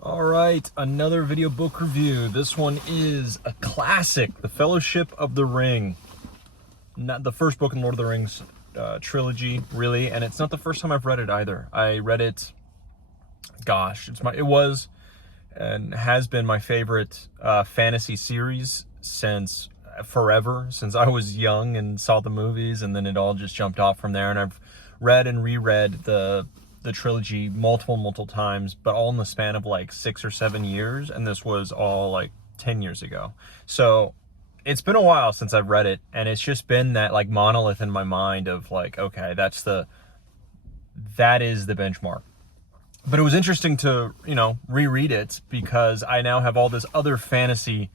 All right, another video book review. This one is a classic, The Fellowship of the Ring. Not the first book in Lord of the Rings trilogy, really, and it's not the first time I've read it either. I read it, gosh, it was and has been my favorite fantasy series since forever, since I was young and saw the movies, and then it all just jumped off from there. And I've read and reread the trilogy multiple times, but all in the span of like 6 or 7 years, and this was all like 10 years ago. So it's been a while since I've read it, and it's just been that like monolith in my mind of like, okay, that is the benchmark. But it was interesting to, reread it because I now have all this other fantasy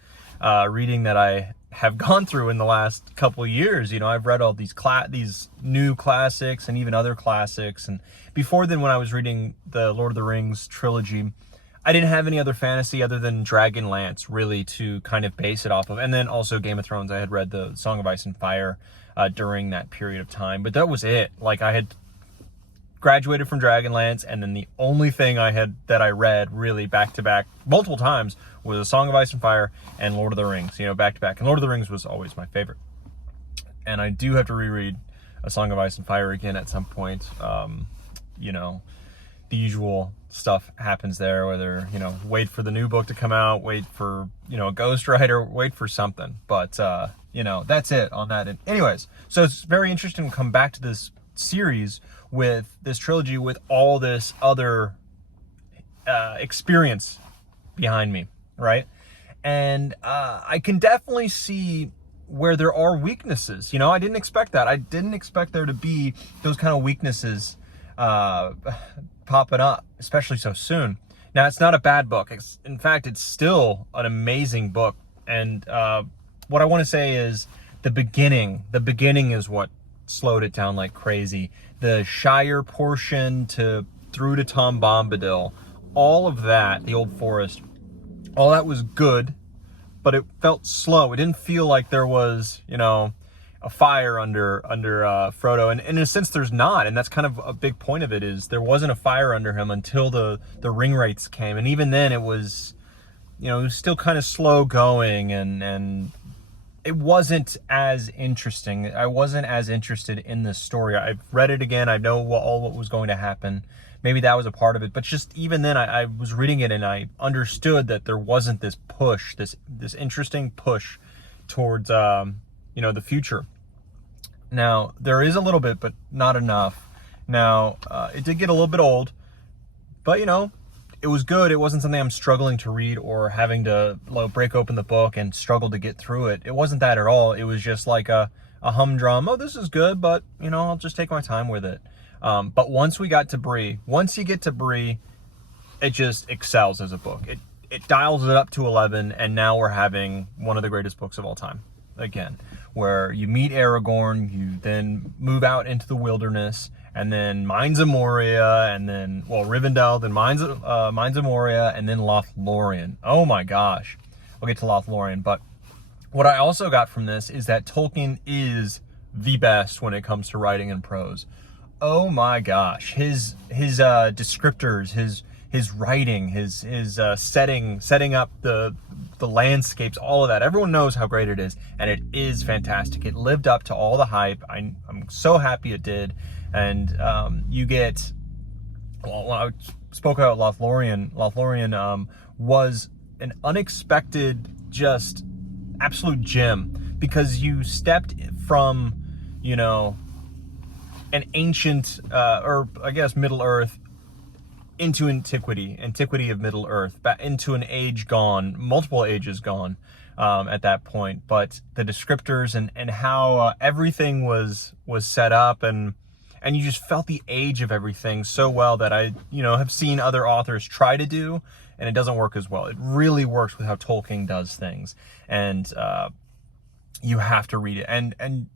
reading that I have gone through in the last couple of years. I've read all these new classics and even other classics. And before then, when I was reading the Lord of the Rings trilogy, I didn't have any other fantasy other than Dragonlance really to kind of base it off of. And then also Game of Thrones. I had read the Song of Ice and Fire during that period of time, but that was it. Like, I had graduated from Dragonlance, and then the only thing that I read really back to back multiple times was A Song of Ice and Fire and Lord of the Rings, back to back. And Lord of the Rings was always my favorite. And I do have to reread A Song of Ice and Fire again at some point. The usual stuff happens there, whether, wait for the new book to come out, wait for, a ghostwriter, wait for something. But, that's it on that. And anyways, so it's very interesting to come back to this series with this trilogy with all this other experience behind me, right? And I can definitely see where there are weaknesses. I didn't expect that. I didn't expect there to be those kind of weaknesses popping up, especially so soon. Now, it's not a bad book. In fact, it's still an amazing book. And what I want to say is the beginning is what slowed it down like crazy. The Shire portion through to Tom Bombadil, all of that, the Old Forest, all that was good, but it felt slow. It didn't feel like there was, a fire under Frodo. And in a sense, there's not. And that's kind of a big point of it, is there wasn't a fire under him until the ring wraiths came. And even then it was, it was still kind of slow going, and it wasn't as interesting. I wasn't as interested in this story. I've read it again. I know what was going to happen. Maybe that was a part of it. But just even then, I was reading it and I understood that there wasn't this push, this interesting push towards, the future. Now, there is a little bit, but not enough. Now, it did get a little bit old, but, it was good. It wasn't something I'm struggling to read or having to break open the book and struggle to get through it. It wasn't that at all. It was just like a humdrum, oh, this is good, but, I'll just take my time with it. But once you get to Bree, it just excels as a book. It dials it up to 11, and now we're having one of the greatest books of all time. Again, where you meet Aragorn, you then move out into the wilderness, and then Mines of Moria, and then, Rivendell, then Mines of Moria, and then Lothlorien. Oh my gosh. We'll get to Lothlorien, but what I also got from this is that Tolkien is the best when it comes to writing and prose. Oh my gosh. His descriptors, his writing, his setting up the landscapes, all of that. Everyone knows how great it is, and it is fantastic. It lived up to all the hype. I'm so happy it did. And you get, when I spoke about Lothlorien, was an unexpected, just absolute gem, because you stepped from, an ancient, or I guess Middle Earth, into antiquity of Middle Earth, back into an age gone, multiple ages gone at that point. But the descriptors and how everything was set up, and you just felt the age of everything so well that I, have seen other authors try to do, and it doesn't work as well. It really works with how Tolkien does things, and you have to read it. And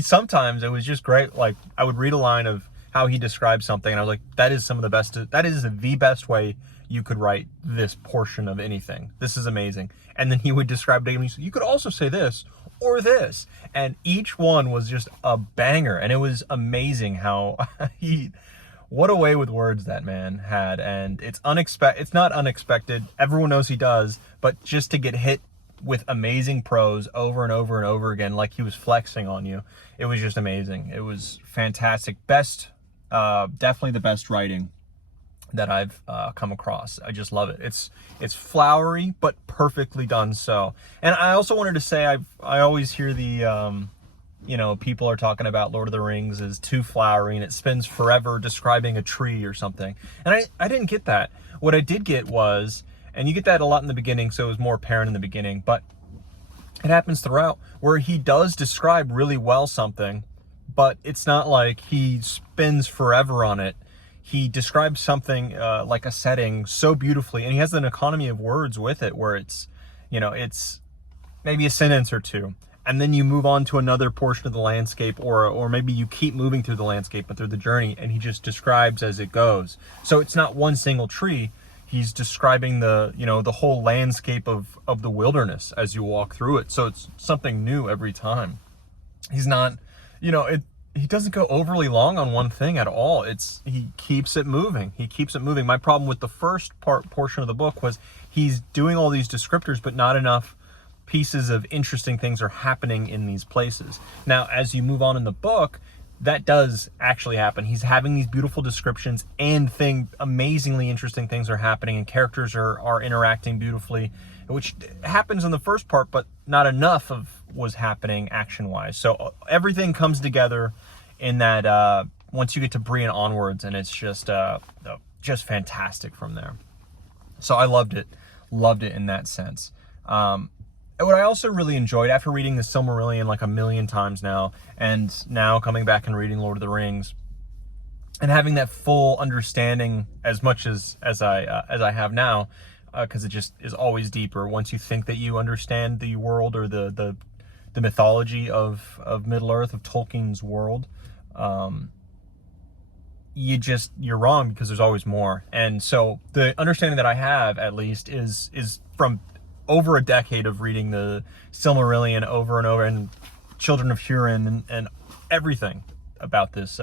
sometimes it was just great. Like, I would read a line of how he described something, and I was like, that is the best way you could write this portion of anything. This is amazing. And then he would describe it, and he said, you could also say this or this. And each one was just a banger. And it was amazing how What a way with words that man had. And it's not unexpected. Everyone knows he does, but just to get hit with amazing prose over and over and over again, like he was flexing on you, it was just amazing. It was fantastic. Definitely the best writing that I've come across. I just love it. It's flowery, but perfectly done so. And I also wanted to say, I always hear the, people are talking about Lord of the Rings is too flowery and it spends forever describing a tree or something. And I didn't get that. What I did get was, and you get that a lot in the beginning, so it was more apparent in the beginning, but it happens throughout, where he does describe really well something, but it's not like he spends forever on it. He describes something like a setting so beautifully, and he has an economy of words with it where it's maybe a sentence or two, and then you move on to another portion of the landscape, or maybe you keep moving through the landscape but through the journey, and he just describes as it goes. So it's not one single tree. He's describing the whole landscape of the wilderness as you walk through it. So it's something new every time. He's not, he doesn't go overly long on one thing at all. He keeps it moving. My problem with the first portion of the book was he's doing all these descriptors, but not enough pieces of interesting things are happening in these places. Now, as you move on in the book, that does actually happen. He's having these beautiful descriptions and amazingly interesting things are happening, and characters are interacting beautifully, which happens in the first part, but not enough of was happening action-wise. So everything comes together in that once you get to Bree and onwards, and it's just fantastic from there. So I loved it in that sense. What I also really enjoyed after reading the Silmarillion like a million times now, and now coming back and reading Lord of the Rings, and having that full understanding as much as I have now, because it just is always deeper once you think that you understand the world or the mythology of Middle-earth, of Tolkien's world. You're wrong, because there's always more. And so the understanding that I have, at least, is from over a decade of reading the Silmarillion over and over, and Children of Hurin, and everything about this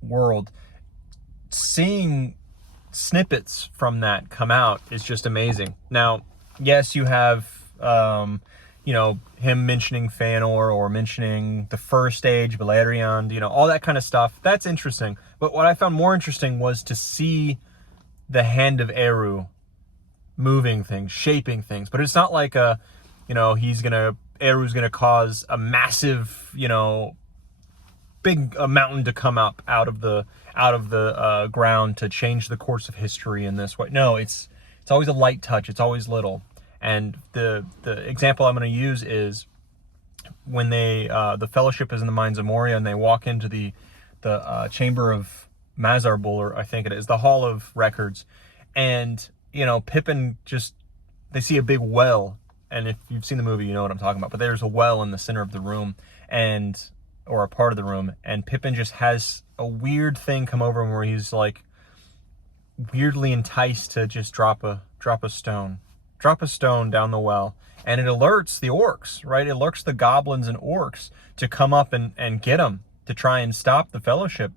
world. Seeing snippets from that come out is just amazing. Now, yes, you have him mentioning Fëanor, or mentioning the First Age, Beleriand, all that kind of stuff. That's interesting. But what I found more interesting was to see the hand of Eru moving things, shaping things. But it's not like Eru's gonna cause a massive, big mountain to come up out of the ground to change the course of history in this way. No, it's always a light touch. It's always little. And the example I'm going to use is when the Fellowship is in the Mines of Moria, and they walk into the chamber of Mazarbul, or I think it is the Hall of Records, and Pippin they see a big well, and if you've seen the movie, you know what I'm talking about. But there's a well in the center of the room, or a part of the room, and Pippin just has a weird thing come over him where he's like weirdly enticed to just drop a stone down the well, and it alerts the orcs, right? It alerts the goblins and orcs to come up and get him, to try and stop the Fellowship.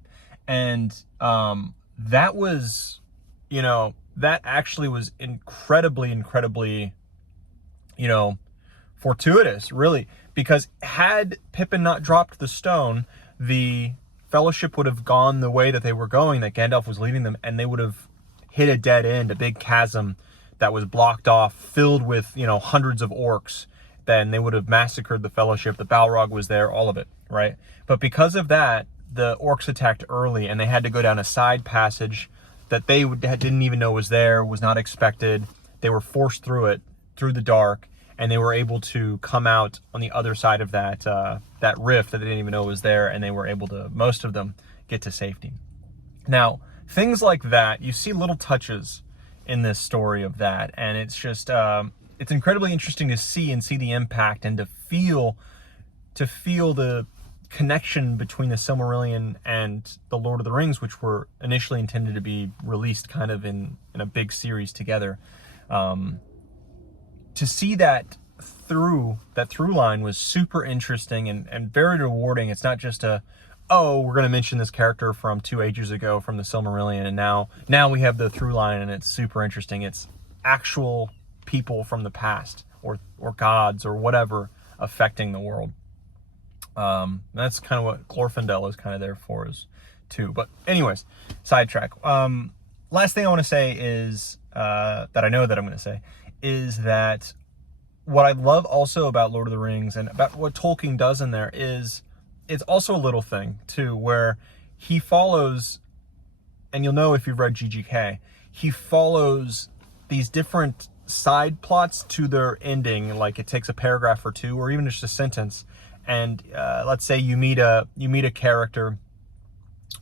And that was, that actually was incredibly, fortuitous, really, because had Pippin not dropped the stone, the Fellowship would have gone the way that they were going, that Gandalf was leading them, and they would have hit a dead end, a big chasm that was blocked off, filled with, hundreds of orcs. Then they would have massacred the Fellowship. The Balrog was there, all of it, right? But because of that, the orcs attacked early, and they had to go down a side passage that they didn't even know was there, was not expected. They were forced through it, through the dark, and they were able to come out on the other side of that rift that they didn't even know was there, and they were able to, most of them, get to safety. Now, things like that, you see little touches in this story of that, and it's just, it's incredibly interesting to see the impact, and to feel the connection between the Silmarillion and the Lord of the Rings, which were initially intended to be released kind of in a big series together. To see that through line was super interesting and very rewarding. It's not just oh, we're going to mention this character from 2 ages ago from the Silmarillion, and now we have the through line, and it's super interesting. It's actual people from the past, or gods, or whatever, affecting the world. That's kind of what Glorfindel is kind of there for, is too. But anyways, sidetrack. Last thing I want to say is, that I know that I'm going to say, is that what I love also about Lord of the Rings and about what Tolkien does in there is, it's also a little thing too, where he follows, and you'll know if you've read GGK, he follows these different side plots to their ending. Like, it takes a paragraph or two, or even just a sentence, and let's say you meet a character.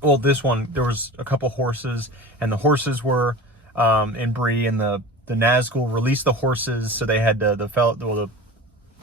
Well, this one, there was a couple horses, and the horses were in Bree, and the Nazgul released the horses, so they had the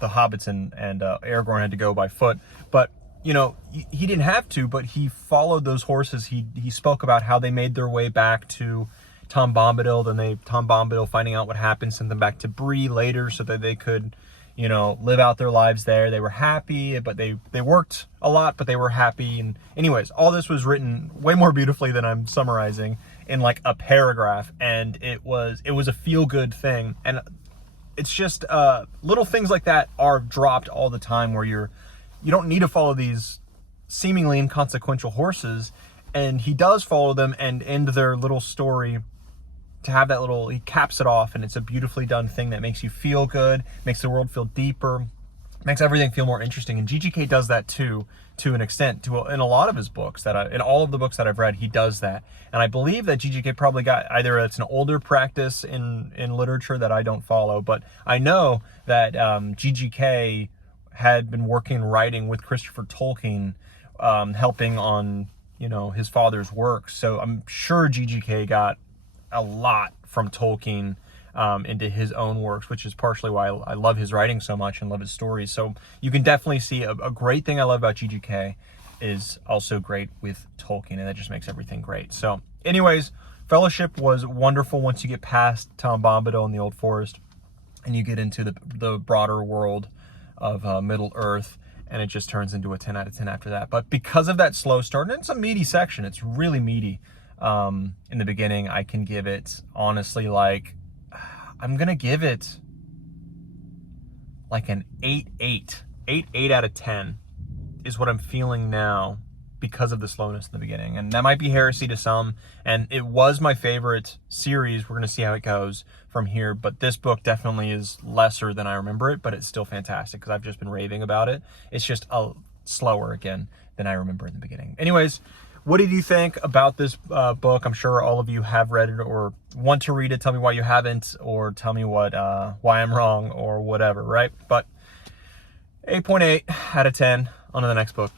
hobbits and Aragorn had to go by foot. But you know, he didn't have to, but he followed those horses. He spoke about how they made their way back to Tom Bombadil, then Tom Bombadil, finding out what happened, sent them back to Bree later so that they could, you know, live out their lives there. They were happy, but they worked a lot, but they were happy. And anyways, all this was written way more beautifully than I'm summarizing in like a paragraph, and it was a feel-good thing. And it's just little things like that are dropped all the time, where you don't need to follow these seemingly inconsequential horses, and he does follow them and end their little story to have that little, he caps it off, and it's a beautifully done thing that makes you feel good, makes the world feel deeper, makes everything feel more interesting. And GGK does that too, to an extent, in a lot of his books, in all of the books that I've read, he does that. And I believe that GGK probably got, either it's an older practice in literature that I don't follow, but I know that GGK had been working writing with Christopher Tolkien, helping on, you know, his father's work. So I'm sure GGK got a lot from Tolkien into his own works, which is partially why I love his writing so much and love his stories. So you can definitely see a great thing I love about GGK is also great with Tolkien, and that just makes everything great. So anyways, Fellowship was wonderful once you get past Tom Bombadil and the Old Forest, and you get into the broader world of Middle Earth, and it just turns into a 10 out of 10 after that. But because of that slow start, and it's a meaty section, it's really meaty. In the beginning, I can give it, honestly, like, I'm gonna give it like an 8 out of 10 is what I'm feeling now, because of the slowness in the beginning. And that might be heresy to some, and it was my favorite series. We're gonna see how it goes from here, but this book definitely is lesser than I remember it, but it's still fantastic because I've just been raving about it. It's just slower again than I remember in the beginning. Anyways, what did you think about this book? I'm sure all of you have read it or want to read it. Tell me why you haven't, or tell me why I'm wrong, or whatever, right? But 8.8 out of 10. On to the next book.